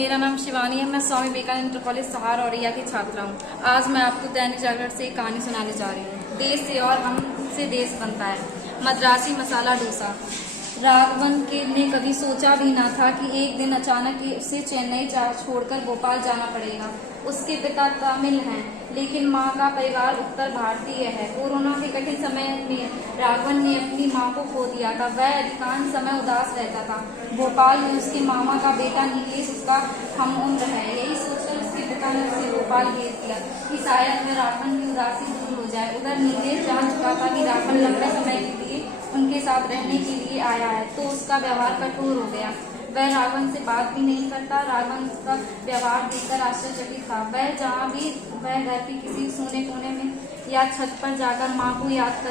मेरा नाम शिवानी है। मैं स्वामी विवेकानंद इंटर कॉलेज सहार औरैया की छात्रा हूँ। आज मैं आपको दैनिक जागरण से एक कहानी सुनाने जा रही हूँ। देश से और हमसे देश बनता है। मद्रासी मसाला डोसा। राघवन ने कभी सोचा भी ना था कि एक दिन अचानक उसे चेन्नई छोड़कर भोपाल जाना पड़ेगा। उसके पिता तमिल हैं, लेकिन माँ का परिवार उत्तर भारतीय है। कोरोना के कठिन समय में राघवन ने अपनी माँ को खो दिया था। वह अधिकांश समय उदास रहता था। भोपाल में उसके मामा का बेटा नीलेश उसका हम उम्र है। यही सोचकर उसके पिता ने उसे भोपाल भेज दिया कि शायद वह राघवन की उदासी दूर हो जाए। उधर नीलेश जान चुका था कि राघवन लंबे समय के लिए उनके साथ रहने के लिए आया है, तो उसका व्यवहार कठोर हो गया। वह राघवन से बात भी नहीं करता। राघवन उसका व्यवहार देखकर आश्चर्यचकित था। वह जहाँ भी वह घर के किसी सोने कोने में या छत पर जाकर माँ को याद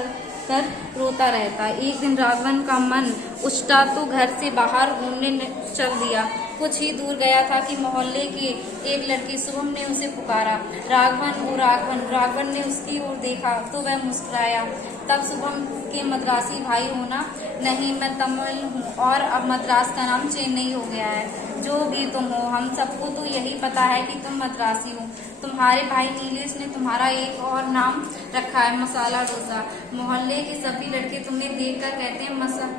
कर रोता रहता। एक दिन राघवन का मन उछटा तो घर से बाहर घूमने चल दिया। कुछ ही दूर गया था कि मोहल्ले के एक लड़के शुभम ने उसे पुकारा, राघवन ओ राघवन। राघवन ने उसकी ओर देखा तो वह मुस्कुराया। तब शुभम के मद्रासी भाई होना, नहीं मैं तमिल हूँ और अब मद्रास का नाम चेन्नई हो गया है। जो भी तुम हो, हम सबको तो यही पता है कि तुम मद्रासी हो। तुम्हारे भाई नीलेश ने तुम्हारा एक और नाम रखा है, मसाला डोसा। मोहल्ले के सभी लड़के तुम्हें देखकर कहते हैं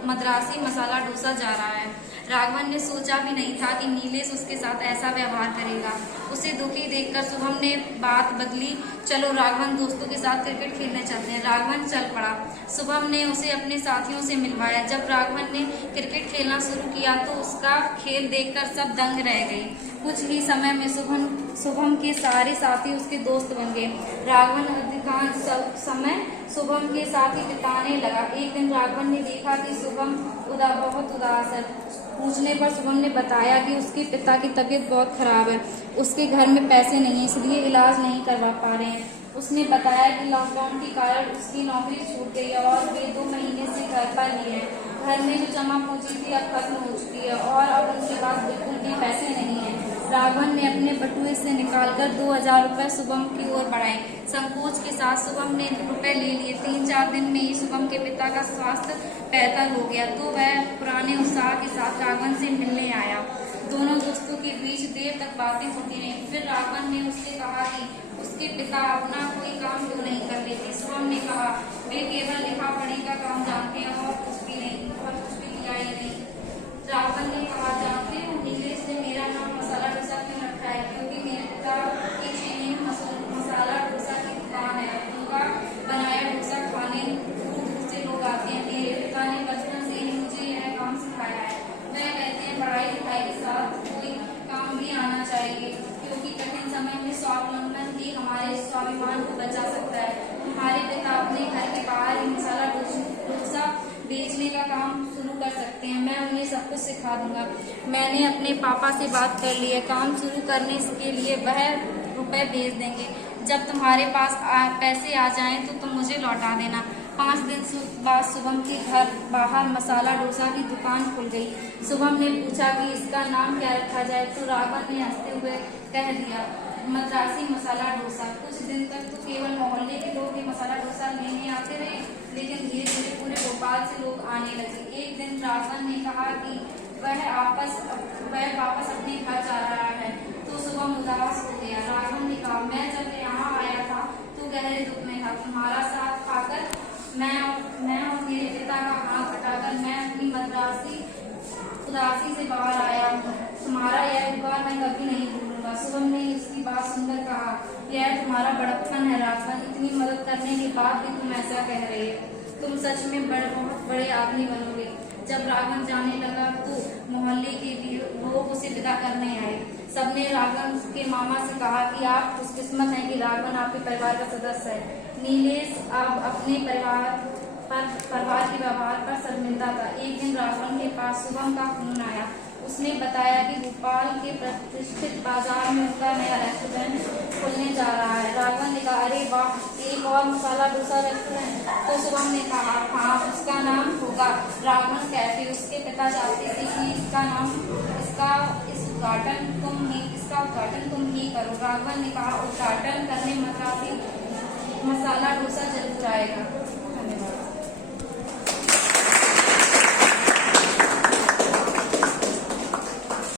मद्रासी मसाला डोसा जा रहा है। राघवन ने सोचा भी नहीं था कि नीलेश उसके साथ ऐसा व्यवहार करेगा। उसे दुखी देखकर शुभम ने बात बदली, चलो राघवन दोस्तों के साथ क्रिकेट खेलने चलते हैं। राघवन चल पड़ा। शुभम ने उसे अपने साथियों से मिलवाया। जब राघवन ने क्रिकेट खेलना शुरू किया तो उसका खेल देखकर सब दंग रह गए। कुछ ही समय में शुभम के सारे साथी उसके दोस्त बन गए। राघवन अधिकांश समय शुभम के साथ ही बिताने लगा। एक दिन राघवन ने देखा कि शुभम बहुत उदास है। पूछने पर शुभम ने बताया कि उसके पिता की तबीयत बहुत खराब है। उसके घर में पैसे नहीं है, इसलिए इलाज नहीं करवा पा रहे हैं। उसने बताया कि लॉकडाउन के कारण उसकी नौकरी छूट गई है और वे 2 महीने से घर पर ही है। घर में जो जमा पूंजी थी अब खत्म हो चुकी है और अब उनके पास बिल्कुल भी पैसे नहीं है। राघवन ने अपने बटुए से निकालकर 2000 रुपए शुभम की ओर बढ़ाए। संकोच के साथ शुभम ने रुपए ले लिए। 3-4 दिन में ही शुभम के पिता का स्वास्थ्य बेहतर हो गया तो वह पुराने उत्साह के साथ राघवन से मिलने आया। दोनों दोस्तों के बीच देर तक बातें होती रहीं। फिर राघवन ने उससे कहा कि उसके पिता अपना कोई काम क्यों नहीं कर लेते। शुभम ने कहा, वे केवल लिखा पढ़ी का काम जानते हैं और कुछ भी नहीं, और कुछ भी किया ही नहीं। राघवन ने कहा, जानते हो नीलेश ने मेरा नाम मसाला डोसा क्यों रखा है? क्योंकि मेरे पिता की चेन्नई मसाला डोसा की दुकान है। उनका बनाया डोसा खाने दूर से लोग आते हैं। मेरे पिता ने बचपन से ही मुझे यह काम सिखाया है। वह कहते हैं पढ़ाई लिखाई के साथ कोई काम भी आना चाहिए, क्योंकि कठिन समय में स्वावलंबन ही हमारे स्वाभिमान को बचा सकता है। हमारे पिता अपने घर के बाहर ही मसाला डोसा बेचने का काम शुरू कर सकते हैं। मैं उन्हें सब कुछ सिखा दूंगा। मैंने अपने पापा से बात कर ली है। काम शुरू करने के लिए वह रुपए भेज देंगे। जब तुम्हारे पास पैसे आ जाएं तो तुम मुझे लौटा देना। 5 दिन बाद शुभम के घर बाहर मसाला डोसा की दुकान खुल गई। शुभम ने पूछा कि इसका नाम क्या रखा जाए तो राघवन ने हंसते हुए कह दिया, मद्रासी मसाला डोसा। कुछ दिन तक तो केवल मोहल्ले के लोग ही मसाला डोसा लेने आते रहे, लेकिन धीरे धीरे पूरे भोपाल से लोग आने लगे। एक दिन राघवन ने कहा कि वह वापस अपने घर जा रहा है तो शुभम उदास हो गया। राघवन ने कहा, मैं जब यहाँ आया था तो गहरे दुख में था। तुम्हारा साथ पाकर मैं और मेरे पिता का हाथ हटाकर मैं अपनी मद्रासी उदासी से बाहर आया हूँ। तुम्हारा यह उपकार मैं कभी नहीं भूलूंगा। शुभम ने उसकी बात सुनकर कहा, यह तुम्हारा बड़प्पन है राघवन। इतनी मदद करने के बाद भी तुम ऐसा कह रहे हो। तुम सच में बहुत बड़े आदमी बनोगे। जब राघवन जाने लगा तो मोहल्ले के लोग उसे विदा करने आए। सबने राघवन के मामा से कहा कि आप खुशकिस्मत हैं कि राघवन आपके परिवार का सदस्य है। नीलेश अब अपने परिवार के व्यवहार पर शर्मिंदा था। एक दिन राघवन के पास शुभम का फोन आया। उसने बताया कि भोपाल के प्रतिष्ठित बाजार में उनका नया रेस्टोरेंट खुलने जा रहा है। राघवन ने कहा, अरे वाह, एक और मसाला डोसा रेस्टोरेंट? तो शुभम ने कहा, हाँ, उसका नाम होगा राघवन कैफे। उसके पिता चाहते थे कि इसका उद्घाटन तुम ही करो। राघवन ने कहा, उद्घाटन करने मद्रासी मसाला डोसा जरूर आएगा।